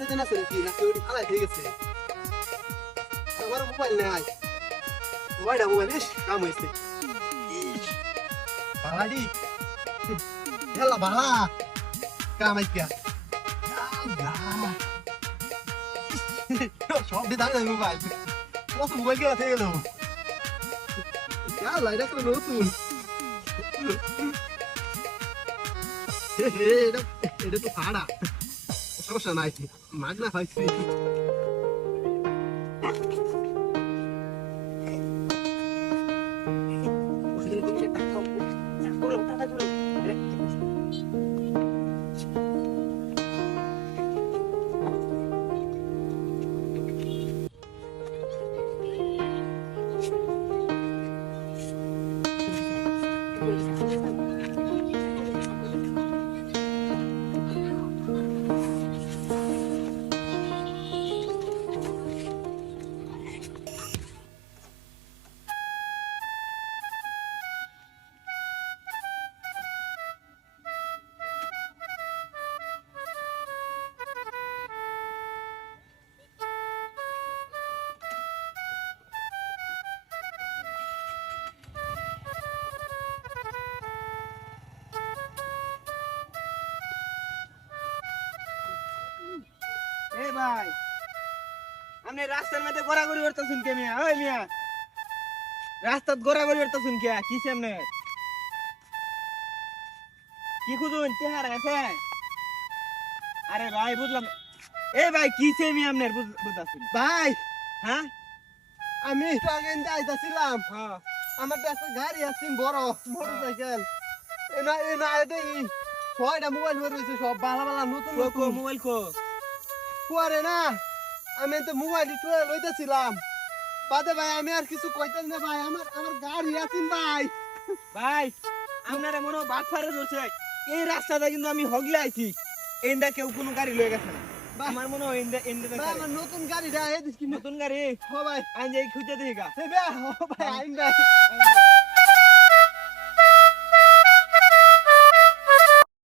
যেতে না কি না কেউ আলাই হয়ে গেছে আমার মোবাইল নাই সব দিয়ে দাঁড়িয়ে মোবাইল মোবাইল কেনা থেকে গেল এটা তো নতুন এটা তো ভাড়া সমস্যা নাই মাগনা পাইছি ভাই। আপনি রাস্তার মধ্যে ঘোরাঘুরি করতেছেন কে মিয়া? ওই মিয়া। রাস্তাত ঘোরাঘুরি করতেছেন কে? কি সামনে? কি খুঁজুন? চেহার আছে? আরে ভাই বুঝলাম। এই ভাই কি সে মিয়া আপনার বুঝতেছেন? ভাই হ্যাঁ? আমি একটু আগে যাইতাছিলাম হ্যাঁ আমার কাছে গাড়ি আছে বড় মোটরসাইকেল। এ না এ না এটা ই ছয়টা মোবাইল বের হয়েছে সব বালা বালা নতুন নতুন। মোবাইল কো পরে না আমি তো মোবাইল টুয়ে লইতেছিলাম। বাদে ভাই আমি আর কিছু কইতেন না ভাই আমার আমার গাড়ি আছেন ভাই। ভাই আপনারা মনে বাদ ফারে ধরছে। এই রাস্তাটা কিন্তু আমি হগলে আইছি। এন্ডা কেউ কোনো গাড়ি লয়ে গেছে না। আমার মনে হয় এন্ডা এন্ডা ভাই, আমার নতুন দিস কি নতুন গাড়ি? ও ভাই। আইন যাই খুঁজে দেখি ভাই আইন ভাই